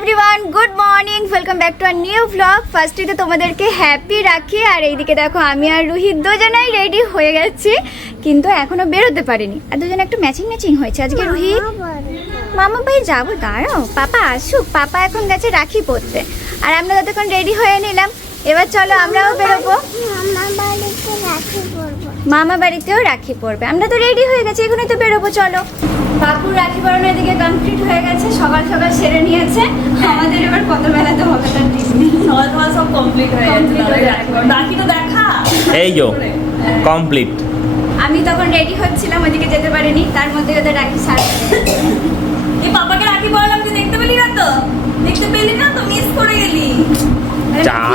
Everyone good morning welcome back to our new blog ফার্স্টে তোমাদেরকে happy রাখি আর এইদিকে দেখো আমি আর রুহিত দুজনেই রেডি হয়ে গেছি কিন্তু এখনও বেরোতে পারিনি। আর দুজনে একটু ম্যাচিং ম্যাচিং হয়েছে। আজকে রুহি মামা ভাই যাব দাঁড়াও। পাপা আসুক পাপা এখন গেছে রাখি পরতে। আর আমরা যতক্ষণ রেডি হয়ে নিলাম এবার চলো আমরাও বেরোবো। মামা রাখি বাড়িতেও রাখি পরবে। আমরা তো রেডি হয়ে গেছি এখনই তো বেরোবো চলো। বাপুর রাখি পরানোর দিকে কমপ্লিট হয়ে গেছে সকাল সকাল সেরে নিয়েছে। আমাদের এবার কত বেলাতে হবে তার ঠিক নেই সকাল সকাল সব কমপ্লিট হয়ে গেছে Complete গেছে। বাকি তো দেখা। এই যো কমপ্লিট আমি তখন রেডি হচ্ছিলাম ওইদিকে যেতে পারিনি তার মধ্যে ওদের রাখি সার এই পাপাকে রাখি পড়ালাম তুই দেখতে পেলি না তো? দেখতে পেলি না তো? মিস করে গেলি।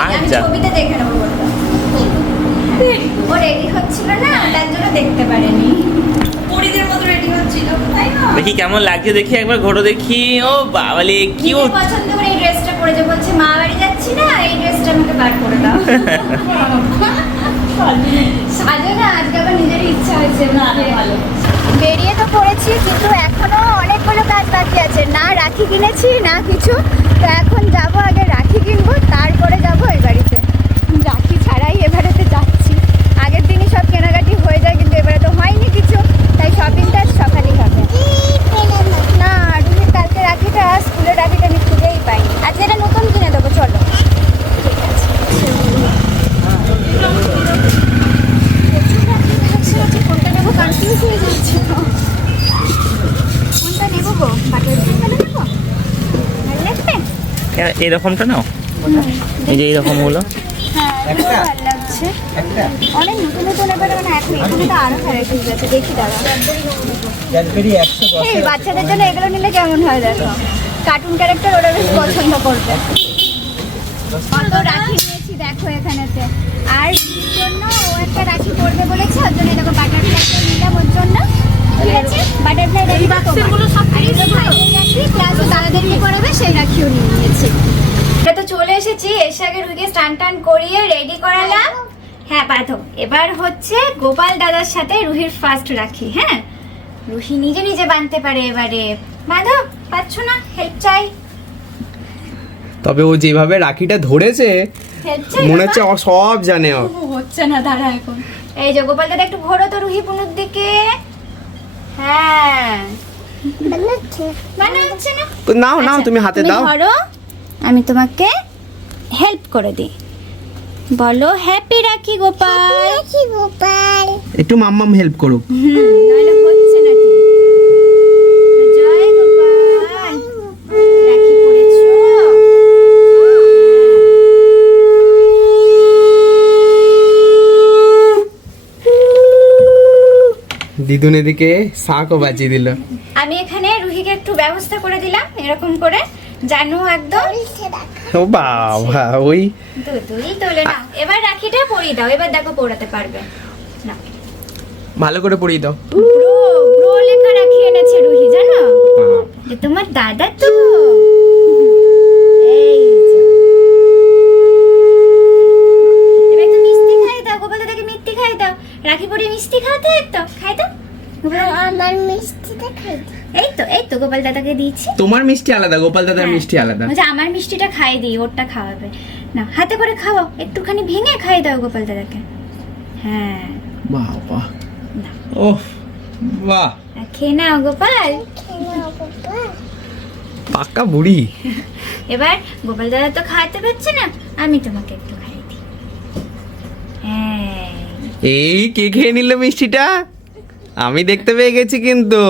আমি ছবিতে দেখে নেব বললাম। ও রেডি হচ্ছিল না তার জন্য দেখতে পারেনি। পরিদের মতো রেডি হচ্ছিল তাই না? দেখি কেমন লাগছে দেখি একবার ঘোরো দেখি। ও বাবালে কি কিউট পছন্দ করে এই ড্রেসটা পরে যে বলছে মা বাড়ি যাচ্ছি না এই ড্রেসটা আমাকে বার করে দাও। সাজে না আজকে আবার নিজের ইচ্ছা হয়েছে ভালো। বেরিয়ে তো পড়েছি কিন্তু এখনও অনেকগুলো কাজ বাকি আছে। না রাখি কিনেছি না কিছু। তো এখন যাব আগে রাখি কিনবো তারপরে যাব এই বাড়িতে রাখি ছাড়াই এবারেতে যাচ্ছি আগের দিনই সব কেনাকাটি হয়ে যায় কিন্তু এবারে তো হয়নি কিছু তাই শপিংটা সকালেই হবে না রুহির কালকে রাখিটা স্কুলের রাখিটা আমি খুঁজেই পাইনি আজ এটা নতুন কিনে দেবো চলো ঠিক আছে প্রচুর রাখি ভাবছি আজকে কোনটা নেব কনফিউজ হয়ে যাচ্ছি তো কোনটা নেব গো বাটার কোনটা নেব ভালো লাগবে এরকমটা নাও এই যে এইরকম হলো হ্যাঁ এগুলো ভালো লাগছে অনেক নতুন নতুন এবারে মানে এখন এখানে তো আরও ভ্যারাইটিস আছে দেখি দাঁড়া ক্যাডবেরি একশো এই বাচ্চাদের জন্য এগুলো নিলে কেমন হয় দেখো? কার্টুন ক্যারেক্টার ওরা বেশ পছন্দ করবে। দেখো এখানেতে। আর জন্য ও একটা রাখি পড়বে বলেছে, ওর জন্য দেখো বাটারফ্লাইটা নিলাম ওর জন্য। তো চলে এসেছি এসে আগে রুকে স্টান টান করিয়ে রেডি করালাম। হ্যাঁ এবার হচ্ছে গোপাল দাদার সাথে রুহির ফার্স্ট রাখি হ্যাঁ? রুহি নিজে নিজে বাঁধতে পারে এবারে। বাঁধো পাচ্ছ না? হেল্প চাই। তবে ও যেভাবে রাখিটা ধরেছে মনে হচ্ছে সব জানে ও। হচ্ছে না দাঁড়া এখন। এই যে গোপাল দাদা একটু ঘোরো তো রুহি পুনুর দিকে। হ্যাঁ। না? তো নাও নাও আচ্ছা, তুমি হাতে দাও। ধরো আমি তোমাকে হেল্প করে দিই। বলো হ্যাপি রাখি গোপাল। গোপাল। একটু মাম্মাম হেল্প করুক। হুম, নাহলে হচ্ছে না ঠিক জয় গোপাল রাখি পড়েছো দিদুন এদিকে শাকও বাজিয়ে দিল। আমি এখানে রুহিকে একটু ব্যবস্থা করে দিলাম এরকম করে। জানু একদম। ও বাবা ওই। দুদুল তোলে না। এবার রাখিটা পরিয়ে দাও এবার দেখো পড়াতে পারবে। না। ভালো করে পরিয়ে দাও। ব্রো ব্রো লেখা রাখি এনেছে রুহি জানো? তোমার দাদা তো। রাখি পরে মিষ্টি খাওয়াতে হয় তো? খাই দাও আমার মিষ্টিটা খাই। এই তো এই তো গোপাল দাদাকে দিয়েছি। তোমার মিষ্টি আলাদা গোপাল দাদার হ্যাঁ। মিষ্টি আলাদা। বলছে, আমার মিষ্টিটা খাইয়ে দিই ওরটা খাওয়াবে। না হাতে করে খাওয়াও একটুখানি ভেঙে খাইয়ে দাও গোপাল দাদাকে। হ্যাঁ। বাবা। না। ও বাহ। খেয়ে নাও গোপাল। পাক্কা বুড়ি। এবার গোপাল দাদা তো খাওয়াতে পারছে না আমি তোমাকে একটু খাইয়ে দিই হ্যাঁ এই কে খেয়ে নিল মিষ্টিটা? আমি দেখতে পেয়ে গেছি কিন্তু।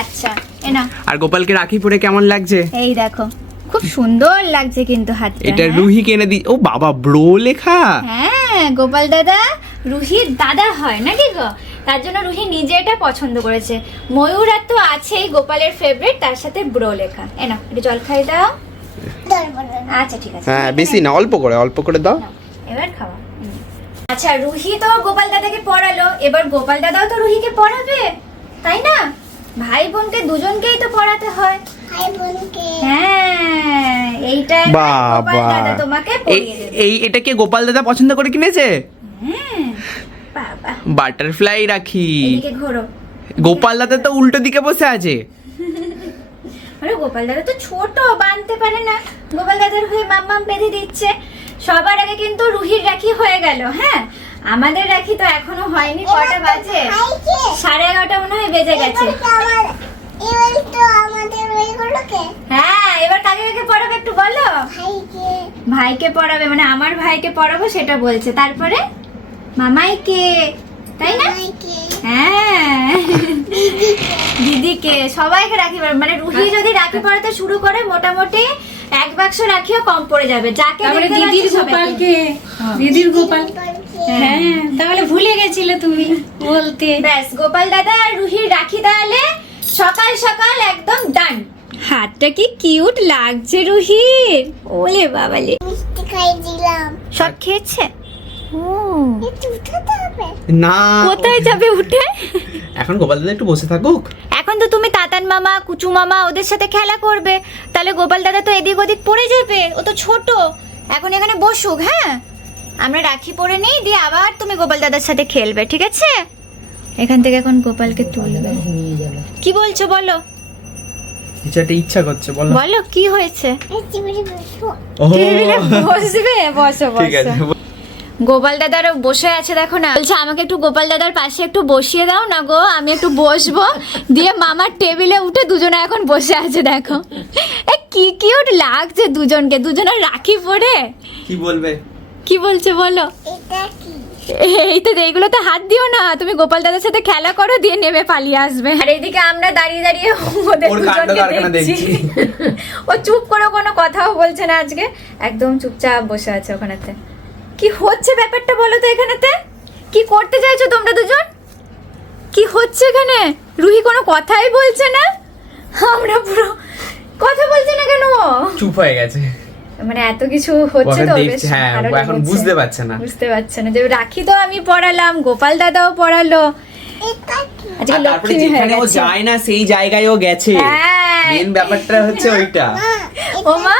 আচ্ছা এ না আর গোপালকে রাখি পরে কেমন লাগছে? এই দেখো খুব সুন্দর লাগছে কিন্তু হাতটা এটা হ্যাঁ? রুহি কেনে দি ও বাবা ব্রো লেখা? হ্যাঁ গোপাল দাদা রুহির দাদা হয় নাকি গো? তার জন্য রুহি নিজে এটা পছন্দ করেছে। ময়ূর আর তো আছেই গোপালের ফেভারিট তার সাথে ব্রো লেখা। এ না একটু জল খাই দাও। আচ্ছা ঠিক আছে। হ্যাঁ বেশি না অল্প করে অল্প করে দাও। এবার খাওয়া। আচ্ছা রুহি তো গোপাল দাদাকে পড়ালো। এবার গোপাল দাদাও তো রুহিকে পড়াবে। তাই না? ভাই বোনকে দুজনকেই তো পড়াতে হয়। হ্যাঁ এইটা গোপাল দাদা তোমাকে এই পড়িয়ে দেবে। এই এটা কি গোপাল দাদা পছন্দ করে কিনেছে? বাটারফ্লাই রাখি। ঘোরো। গোপাল দাদা তো উল্টো দিকে বসে আছে। আরে গোপাল দাদা তো ছোট বানতে পারে না। গোপাল দাদার হয়ে মাম্মাম বেঁধে দিচ্ছে। সবার আগে কিন্তু রুহির রাখি হয়ে গেল হ্যাঁ? আমাদের রাখি তো এখনও হয়নি কটা বাজে? সাড়ে এগারোটা মনে হয় বেজে গেছে। হ্যাঁ এবার কাকে কাকে পড়াবে একটু বলো? ভাইকে। পড়াবে মানে আমার ভাইকে পড়াবো সেটা বলছে। তারপরে? মামাইকে তাই না? হ্যাঁ। দিদিকে। সবাইকে রাখি। মানে রুহি যদি রাখি পড়াতে শুরু করে মোটামুটি এক বাক্স রাখিও কম পড়ে যাবে। যাকে দিদির। গোপালকে দিদির গোপাল হ্যাঁ তাহলে ভুলে গেছিলে তুমি বলতে। ব্যাস গোপাল দাদা আর রুহির রাখি তাহলে সকাল সকাল একদম ডান। হাতটা কি কিউট লাগছে রুহির। ওলে বাবালে। মিষ্টি খাই দিলাম। সব খেয়েছে? ও না। কোথায় যাবে উঠে? এখন গোপাল দাদা একটু বসে থাকুক। এখন তো তুমি তাতান মামা কুচু মামা ওদের সাথে খেলা করবে। তাহলে গোপাল দাদা তো এদিক ওদিক পড়ে যাবে ও তো ছোট। এখন এখানে বসুক হ্যাঁ? আমরা রাখি পরে নেই দিয়ে আবার তুমি গোপাল দাদার সাথে খেলবে ঠিক আছে? এখান থেকে এখন গোপালকে তুলবে কি বলছো বলো? কিছু একটা ইচ্ছা করছে বলো। বলো কি হয়েছে? বসো। টেবিলে বসবে বসো ঠিক আছে গোপাল দাদার বসে আছে দেখো না। বলছে আমাকে একটু গোপাল দাদার পাশে একটু বসিয়ে দাও না গো আমি একটু বসবো। দিয়ে মামার টেবিলে উঠে দুজনে এখন বসে আছে দেখো। এ কি কিউট লাগছে দুজনকে। দুজনের রাখি পরে। কি বলবে? কি বলছে বলো? এই তো এইগুলো তো হাত দিও না। তুমি গোপাল দাদার সাথে খেলা করো দিয়ে নেমে পালিয়ে আসবে। আর এইদিকে আমরা দাঁড়িয়ে দাঁড়িয়ে ওদের দুজনকে দেখছি। দেখছি। ও চুপ করে কোনো কথাও বলছে না আজকে। একদম চুপচাপ বসে আছে ওখানেতে। কি হচ্ছে ব্যাপারটা বলো তো এখানেতে? কি করতে চাইছো তোমরা দুজন? কি হচ্ছে এখানে? রুহি কোনো কথাই বলছে না? আমরা পুরো কথা বলছে না কেন? চুপ হয়ে গেছে। মানে এত কিছু হচ্ছে তো বেশ হ্যাঁ, ভালো এখন বুঝতে পারছে না। বুঝতে পারছে না। যে রাখি তো আমি পড়ালাম গোপাল দাদাও পড়ালো। তারপরে যেখানে ও যায় না সেই জায়গায় ও গেছে। হ্যাঁ। মেন ব্যাপারটা হচ্ছে ওইটা। ও মা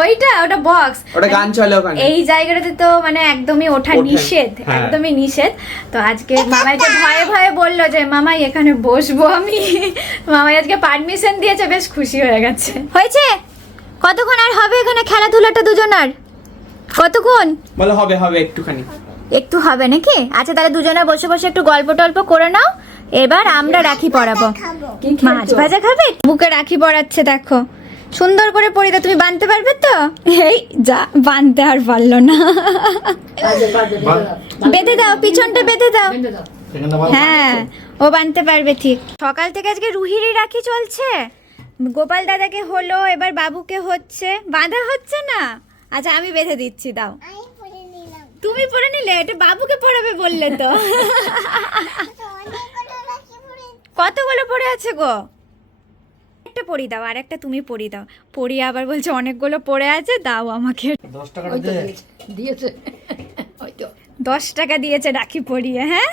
ওইটা ওটা বক্স ওটা গান চলে ওখানে। এই জায়গাটাতে তো মানে একদমই ওঠা নিষেধ হ্যাঁ। একদমই নিষেধ। তো আজকে মামাইকে ভয়ে ভয়ে বলল যে মামাই এখানে বসবো আমি। মামাই আজকে পারমিশন দিয়েছে বেশ খুশি হয়ে গেছে। হয়েছে? কতক্ষণ আর হবে এখানে খেলাধুলাটা দুজনার? কতক্ষণ? বলে হবে হবে একটুখানি। একটু হবে নাকি? আচ্ছা তাহলে দুজনে বসে বসে একটু গল্প টল্প করে নাও। এবার আমরা রাখি পরাবো খাব মাছ ভাজা খাবে? বুকে রাখি পরাচ্ছে দেখো। সুন্দর করে পরি দাও তুমি বানতে পারবে তো? এই যা বানতে আর পারল না। বেঁধে দাও পিছনটা বেঁধে দাও। হ্যাঁ ও বানতে পারবে ঠিক। সকাল থেকে আজকে রুহিরি রাখি চলছে। গোপাল দাদাকে হলো এবার বাবুকে হচ্ছে। বাঁধা হচ্ছে না। আচ্ছা আমি বেঁধে দিচ্ছি দাও। আমি পরে নিলাম তুমি পরে নিলে এটা বাবুকে পড়াবে বললে তো। কতগুলো পড়ে আছে গো? একটা পড়ি দাও আর একটা তুমি পড়ি দাও। পড়ি আবার বলছে অনেকগুলো পড়ে আছে দাও আমাকে। দশ টাকা দিয়েছে রাখি পড়িয়ে হ্যাঁ?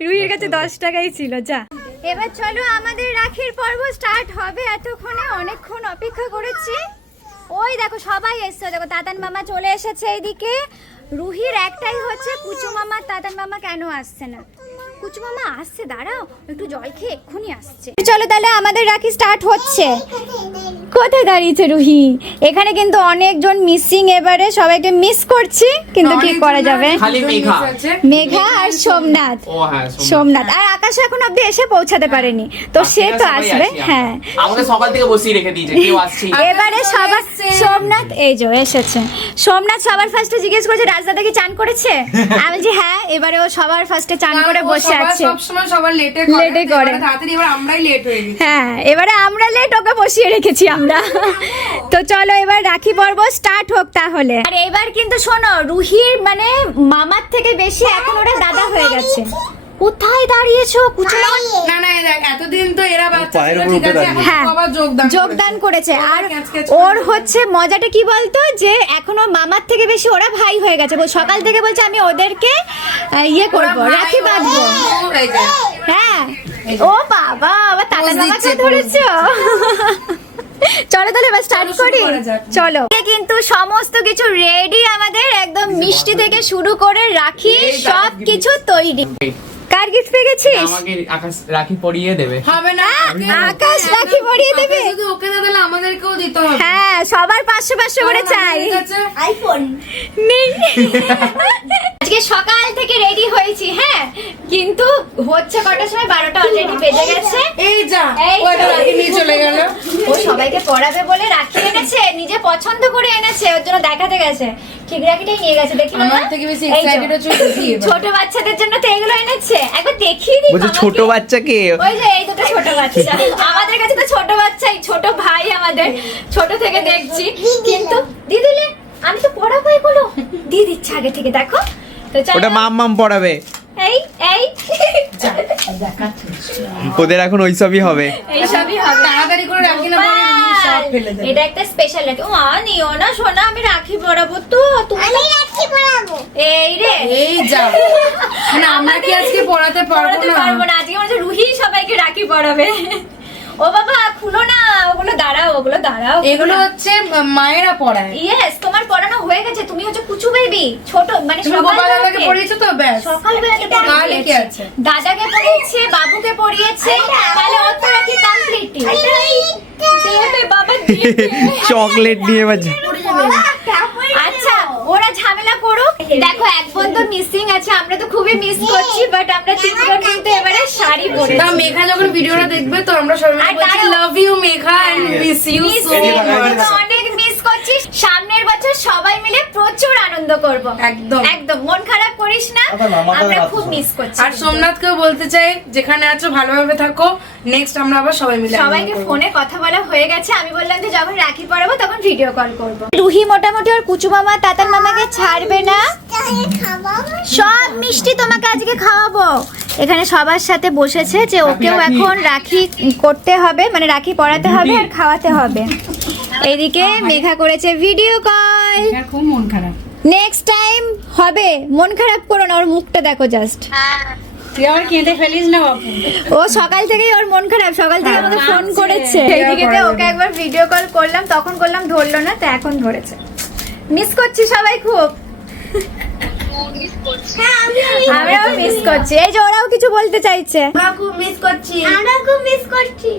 রুহির কাছে দশ টাকাই ছিল যা। এবার চলো আমাদের রাখির পর্ব স্টার্ট হবে এতক্ষণে। অনেকক্ষণ অপেক্ষা করেছি। ওই দেখো সবাই এসছে। দেখো তাতান মামা চলে এসেছে এইদিকে। রুহির একটাই হচ্ছে কুচু মামা তাতান মামা কেন আসছে না? কুচু মামা আসছে দাঁড়াও একটু জল খেয়ে এক্ষুনি আসছে। চলো তাহলে আমাদের রাখি স্টার্ট হচ্ছে। কোথায় দাঁড়িয়েছে রুহি? এখানে কিন্তু অনেকজন মিসিং এবারে সবাইকে মিস করছি কিন্তু কি করা যাবে? খালি মেঘা। মেঘা আর সোমনাথ। ও হ্যাঁ সোমনাথ। আর আকাশ এখন অব্দি এসে পৌঁছাতে পারেনি। তো সে তো আসবে হ্যাঁ। আমাকে সকাল থেকে বসিয়ে রেখে দিয়েছে কেউ আসছে এবারে সবার সোমনাথ? এই যে এসেছে। সোমনাথ সবার ফার্স্টে জিজ্ঞেস করেছে রাজদাদা কি চান করেছে? আমি বলছি হ্যাঁ এবারে ও সবার ফার্স্টে চান করে বসে আছে। সবসময় সবার লেটে Late এ করে। এবার আমরাই লেট হয়ে গেছি। হ্যাঁ এবারে আমরা লেট ওকে বসিয়ে রেখেছি আমরা। তো চলো এবার রাখি পর্ব স্টার্ট হোক তাহলে। আর এবার কিন্তু শোনো রুহির মানে মামার থেকে বেশি এখন ওরা দাদা হয়ে গেছে। কোথায় দাঁড়িয়েছো? কুচু না না দেখ এতদিন তো এরা বাচ্চা ছিল ঠিক আছে হ্যাঁ যোগদান যোগদান করেছে। আর ওর হচ্ছে মজাটা কি বলতো? যে এখন মামার থেকে বেশি ওরা ভাই হয়ে গেছে। বল সকাল থেকে বলছে আমি ওদেরকে ইয়ে করব রাখি বাঁধবো। হ্যাঁ ও বাবা আবার Pose মামাকে ধরেছো? চলো তাহলে এবার স্টার্ট করি। চলো। কিন্তু সমস্ত কিছু রেডি আমাদের একদম মিষ্টি থেকে শুরু করে রাখি সব কিছু তৈরি। কার গিফট পেয়ে গেছিস আমাকে আকাশ রাখি পরিয়ে দেবে। হবে না আকাশ রাখি পরিয়ে দেবে। যদি ওকে না দিলে আমাদেরকেও দিতে হবে। হ্যাঁ সবার পাঁচশো পাঁচশো করে চাই। আইফোন নেই। আজকে সকাল থেকে রেডি হয়েছি হ্যাঁ? কিন্তু হচ্ছে কটার সময়? বারোটা অলরেডি বেজে গেছে। এই যা এই ও একটা রাখি নিয়ে চলে গেল। ও সবাইকে পড়াবে বলে রাখি নিজে পছন্দ করে এনেছে ওর জন্য দেখাতে গেছে। ঠিক রাখিটাই নিয়ে গেছে দেখি না আমার থেকে বেশি excited হচ্ছে ছোট বাচ্চাদের জন্য তো এগুলো এনেছে। একবার দেখিয়ে দিই বলছে। ছোট বাচ্চাকে ওই যে এই দুটো ছোট বাচ্চা। আমাদের কাছে তো ছোট বাচ্চাই ছোট ভাই আমাদের। ছোট থেকে দেখছি। কিন্তু দিদিলে আমি তো পড়াবো এগুলো। দিয়ে দিচ্ছে আগে থেকে দেখো। তো চলো। ওটা মাম মাম পড়াবে। এই এই। ওদের এখন ওইসবই হবে। হবে। তাড়াতাড়ি করে রাখি না রুহি সব ফেলে দেবে। এটা একটা স্পেশাল রাখি ও নিও না সোনা আমি রাখি পরাবো তো। তুমি আমি রাখি পড়াবো এই রে। এই যা। না আমরা কি আজকে পড়াতে পারব পড়াতে পারব না। না আজকে মনে রুহি সবাইকে রাখি পরাবে। ও বাবা খুলো না ওগুলো দাঁড়াও ওগুলো দাঁড়াও। এগুলো হচ্ছে মায়েরা পড়ায়। ইয়েস তোমার পড়ানো হয়ে গেছে তুমি হচ্ছে কুচু বেবি ছোট মানে তুমি সকাল গোপাল দাদাকে বেলাতে। পড়িয়েছো তো? ব্যাস। সকালবেলাতে তাহলে কি আছে? দাদাকে পড়িয়েছে বাবুকে পড়িয়েছে তাহলে ওর তো রাখি কমপ্লিট। চকলেট নিয়ে বাজে। ওরা ঝামেলা করুক। দেখো এক তো মিসিং আছে আমরা তো খুবই মিস করছি বাট আমরা তিনজন কিন্তু এবারে শাড়ি তা পরেছি। মেঘা যখন ভিডিওটা দেখবে তো আমরা সবাই বলছি love you Megha and miss you so you, আমরা অনেক মিস করছি সামনের বছর সবাই মিলে প্রচুর আনন্দ করব। একদম। একদম মন খারাপ করিস না আমরা খুব মিস করছি। আর সোমনাথকেও বলতে চাই যেখানে আছো ভালোভাবে থাকো। নেক্সট আমরা আবার সবাই মিলে সবাইকে ফোনে কথা বলা হয়ে গেছে। আমি বললাম যে যখন রাখি পড়াবো তখন ভিডিও কল করব। রুহি মোটামুটি আর কুচু মামা তাতার মামাকে ছাড়বে না। সব মিষ্টি তোমাকে আজকে খাওয়াবো। এখানে সবার সাথে বসেছে যে ওকেও এখন রাখি করতে হবে মানে রাখি পড়াতে হবে আর খাওয়াতে হবে। এদিকে মেঘা করেছে ভিডিও কল খুব মন খারাপ। নেক্সট টাইম হবে। মন খারাপ করো না ওর মুখটা দেখো জাস্ট তুই আবার কেঁদে ফেলিস না বাপু ও সকাল থেকেই ওর মন খারাপ সকাল থেকে আমাকে ফোন করেছে। ওকে একবার ভিডিও কল করলাম তখন করলাম ধরলো না তো এখন ধরেছে। মিস করছি সবাই খুব। আমরাও মিস করছি। এই যে ওরাও কিছু বলতে চাইছে। খুব মিস করছি। আমরা খুব মিস করছি।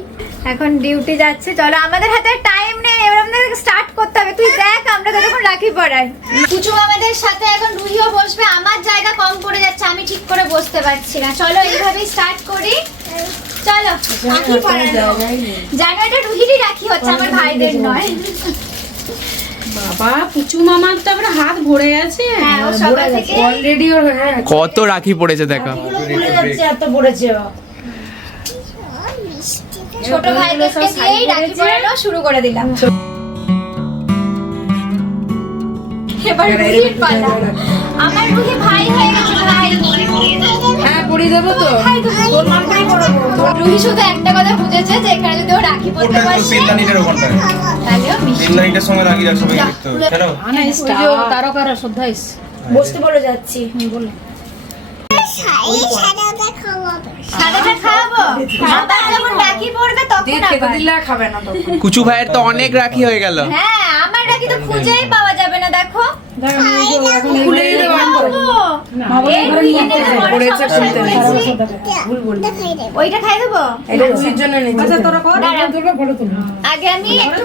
এখন ডিউটি যাচ্ছে। চলো আমাদের হাতে টাইম নেই। এবার আমাদের স্টার্ট করতে হবে। তুই দেখ আমরা ততক্ষণ রাখি পড়াই কুচু আমাদের সাথে এখন রুহিও বসবে। আমার জায়গা কম পড়ে যাচ্ছে আমি ঠিক করে বসতে পারছি না। চলো এইভাবেই স্টার্ট করি। চলো রাখি পড়ানো। জানো এটা রুহিরই রাখি হচ্ছে আমার ভাইদের নয়। বাবা পুচু মামার তো আবার হাত ভরে গেছে। হ্যাঁ ও সকাল থেকে অলরেডি ওর কত রাখি পড়েছে দেখো। ছোট ভাইদেরকে দিয়েই রাখি পড়ানো শুরু করে দিলাম। এবার রুহির পালা। আমার রুহি ভাই হয়ে গেছে ভাই। হ্যাঁ পড়িয়ে দেবো তো। ভাই তোর মাথায় পড়াবো। রুহি শুধু একটা কথা বুঝেছে যে এখানে যদি ও রাখি পড়তে পারছে সঙ্গে লাগিয়ে রাখ সবাই দেখতে হবে। কেন? তারকারা শ্রদ্ধা বসতে বলে যাচ্ছি। তখন কুচু ভাইয়ের তো অনেক রাখি হয়ে গেল। হ্যাঁ আমার রাখি তো খুঁজেই পাওয়া যাবে না দেখো? এই ওইটা খাই দেবো। আগে আমি একটু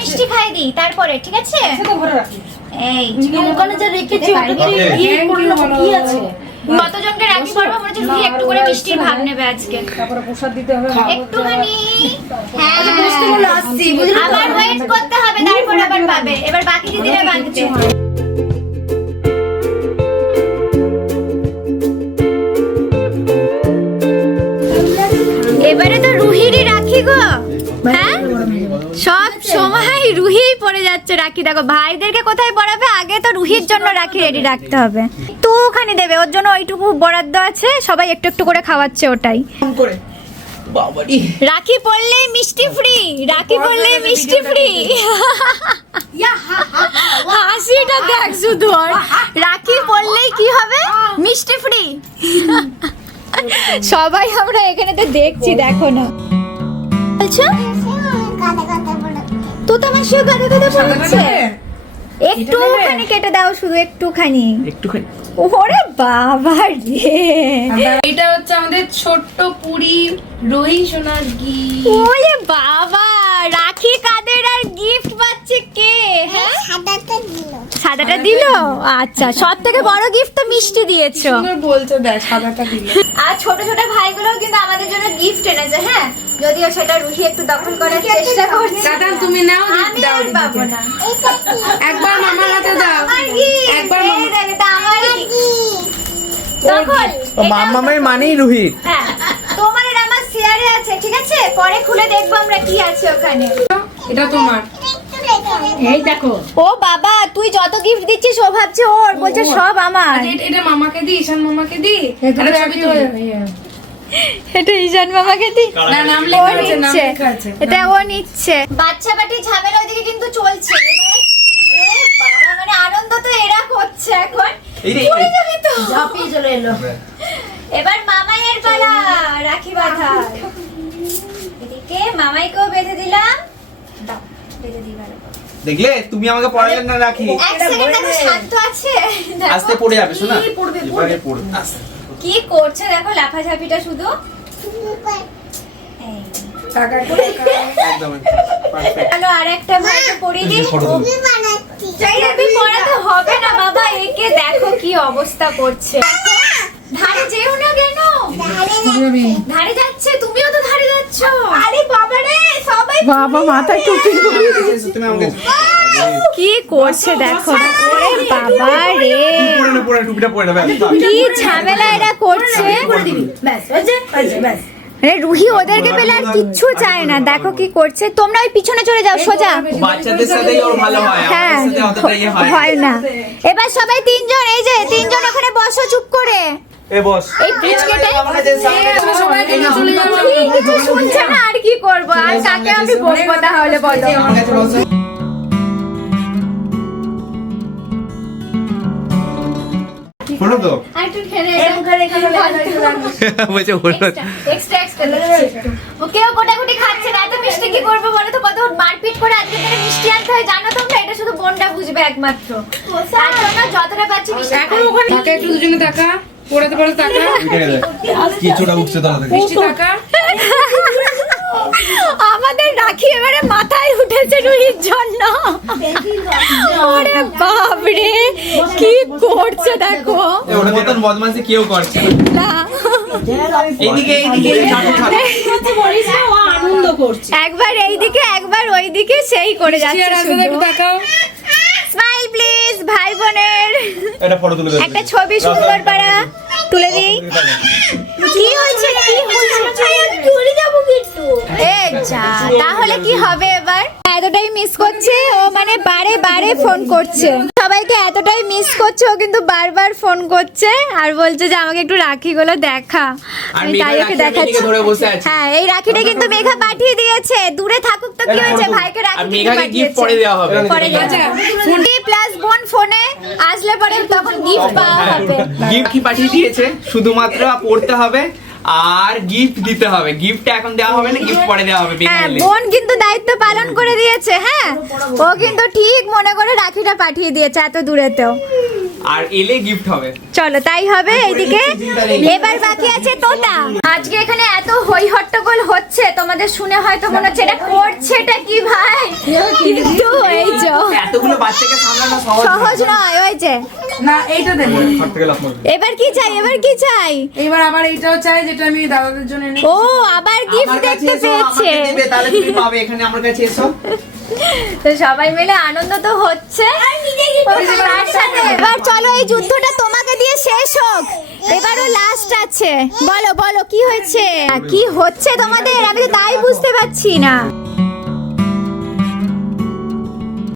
মিষ্টি খাই দিই তারপরে ঠিক আছে? এই ওখানে যা রেখেছি কি আছে? কতজনকে রাখি পড়ব মনে হচ্ছে রুহি একটু করে মিষ্টির ভাগ নেবে আজকে। একটুখানি হ্যাঁ। আবার ওয়েট করতে হবে তারপর আবার পাবে। এবার বাকি দিদিরা এবারে তো রুহিরই রাখি গো। হ্যাঁ? সব সময় রুহিই পড়ে যাচ্ছে রাখি। দেখো ভাইদেরকে কোথায় পড়াবে? আগে তো রুহির জন্য রাখি রেডি রাখতে হবে। একটুখানি দেবে ওর জন্য ওইটুকু বরাদ্দ আছে সবাই একটু একটু করে খাওয়াচ্ছে ওটাই। রাখি পড়লেই মিষ্টি ফ্রি রাখি পড়লেই মিষ্টি ফ্রি হাসিটা দেখ শুধু। রাখি পড়লেই কি হবে? মিষ্টি ফ্রি সবাই আমরা এখানে তো দেখছি দেখো না। বলছো? পড়াতে তো তোমার সে গাদা গাদা পড়ছে একটুখানি কেটে দাও শুধু একটুখানি। একটুখানি। ওরে বাবা রে। এটা হচ্ছে আমাদের ছোট্ট পুরি রই সোনার গি ওরে বাবা। রাখি কাদের আর গিফট পাচ্ছে কে হ্যাঁ? সাদাটা দিল। সাদাটা দিল? আচ্ছা সব থেকে বড় গিফট তো মিষ্টি দিয়েছ। সুন্দর বলছে দেখ সাদাটা দিলে। আর ছোট ছোট ভাইগুলো কিন্তু আমাদের জন্য গিফট এনেছে হ্যাঁ? যদিও সেটা রুহি একটু দখল করার চেষ্টা করছে। দাদা তুমি নাও আমি দাও পাবো না। একবার মামার হাতে দাও। একবার মামা- মানেই রুহিত হ্যাঁ। শেয়ারে আছে ঠিক আছে? পরে খুলে দেখব আমরা কি আছে ওখানে। এটা তোমার। এই দেখো। ও বাবা তুই যত গিফট দিচ্ছিস ও ভাবছে ওর বলছে সব আমার। আচ্ছা, এটা- এটা মামাকে দি ঈশান মামাকে দি। এটা ঈশান মামাকে দি? না নাম লেখা আছে নাম নিচ্ছে। লেখা আছে এটা ও নিচ্ছে। বাচ্চা বাটি ঝামেলা ওদিকে কিন্তু চলছে। বাবা মানে আনন্দ তো এরা করছে এখন। তো। ঝাঁপিয়ে চলে এলো। এবার মামাইয়ের পালা রাখি বাঁধা। এদিকে মামাইকেও বেঁধে দিলাম। দাও বেঁধে দিই দেখলে? তুমি আমাকে পড়ালেন না রাখি? শান্ত আছে। আস্তে পড়ে যাবে শোনা? কি পড়বে, পড়বে। কি করছে দেখো লাফাঝাপিটা শুধু। টাকা একদম পারফেক্ট। চলো আর একটা ভাইকে পরিয়ে দিই। তুমি বানাচ্ছি। পড়াতে হবে না বাবা। একে দেখো কি অবস্থা করছে। ধারে যেও না কেন ধারে যাচ্ছে তুমিও তো ধারে যাচ্ছ আরে বাবা রে সবাই বাবা মাথায় টুপি তুমি আমাকে কি করছে দেখো ওরে বাবা রে পরে না পরে টুপিটা পরে নেবে কি ঝামেলা এরা করছে ব্যাস রুহি ওদেরকে পেলে আর কিচ্ছু চায় না দেখো কি করছে তোমরা ওই পিছনে চলে যাও সোজা বাচ্চাদের সাথেই ওর ভালো হয় হ্যাঁ ইয়ে হয়। হয় না এবার সবাই তিনজন এই যে তিনজন ওখানে বসো চুপ করে এ বস। এই সবাই চলে যাব শুনছে না আর কি করব? আর কাকে আমি বলব তাহলে বলো। হলো তো। আর বলছে হলো ও কেউ কোটাকুটি খাচ্ছে না এত মিষ্টি কি করবে বলো তো? কত মারপিট করে আজকে থেকে মিষ্টি আনতে হয় জানো তোমরা? এটা শুধু বোনটা বুঝবে একমাত্র। তার জন্য যতটা পাচ্ছি মিষ্টি এখন ওখানে একটু দুজনে টাকা পড়াতে পড়াতে টাকা? কিছুটা উঠছে তাহলে থেকে মিষ্টি টাকা? আমাদের রাখি এবারে মাথায় উঠেছে রুহির জন্য। ওরে বাপরে কি করছে দেখো। ওর মতন বদমাশি কেউ করছে না। এইদিকে এইদিকে একবার এইদিকে একবার ওইদিকে সেই করে যাচ্ছে ভাই বোনের একটা ছবি সুন্দর পাড়া তুলে দিই। কি হয়েছে? কি হয়েছে? চলে যাব কিন্তু এ যা তাহলে কি হবে এবার? এতটাই মিস করছে ও মানে বারে বারে ফোন করছে। সবাইকে এতটাই মিস করছে ও কিন্তু বারবার ফোন করছে আর বলছে যে আমাকে একটু রাখিগুলো দেখা। আমি তাই ওকে দেখাচ্ছি। ধরে বসে আছে। হ্যাঁ এই রাখিটা কিন্তু মেঘা পাঠিয়ে দিয়েছে। দূরে থাকুক তো কি হয়েছে? ভাইকে রাখি গিফট পরে দেওয়া হবে। পরে আচ্ছা, প্লাস বোন ফোনে আসলে পরে তখন গিফট পাওয়া হবে। গিফট কি পাঠিয়ে দিয়েছে? শুধুমাত্র পড়তে হবে আর গিফট দিতে হবে। গিফট এখন দেওয়া হবে না গিফট পরে দেওয়া হবে হ্যাঁ বোন কিন্তু দায়িত্ব পালন করে দিয়েছে হ্যাঁ? ও কিন্তু ঠিক মনে করে রাখিটা পাঠিয়ে দিয়েছে এত দূরেতেও। আর এলে গিফট হবে। চলো তাই হবে এইদিকে এবার বাকি আছে তোতা। আজকে এখানে এত হই তোমাদের শুনে হয়তো মনে হচ্ছে এটা করছেটা কি ভাই? কিন্তু এই যে এতগুলো বাচ্চাকে সামলানো সহজ নয়। সহজ নয় ওই যে। না এইটা দেবো এবার কি চাই এবার কি চাই? এবার আবার এইটাও চাই যেটা আমি দাদাদের জন্য এনেছি। ও আবার গিফট দেখতে পেয়েছে। তাহলে তুমি পাবে এখানে আমার কাছে এসো। তো সবাই মিলে আনন্দ তো হচ্ছে। এবার চলো এই যুদ্ধটা তোমাকে দিয়ে শেষ হোক। এবারও লাস্ট আছে। বলো বলো কি হয়েছে? কি হচ্ছে তোমাদের? আমি তাই বুঝতে পারছি না।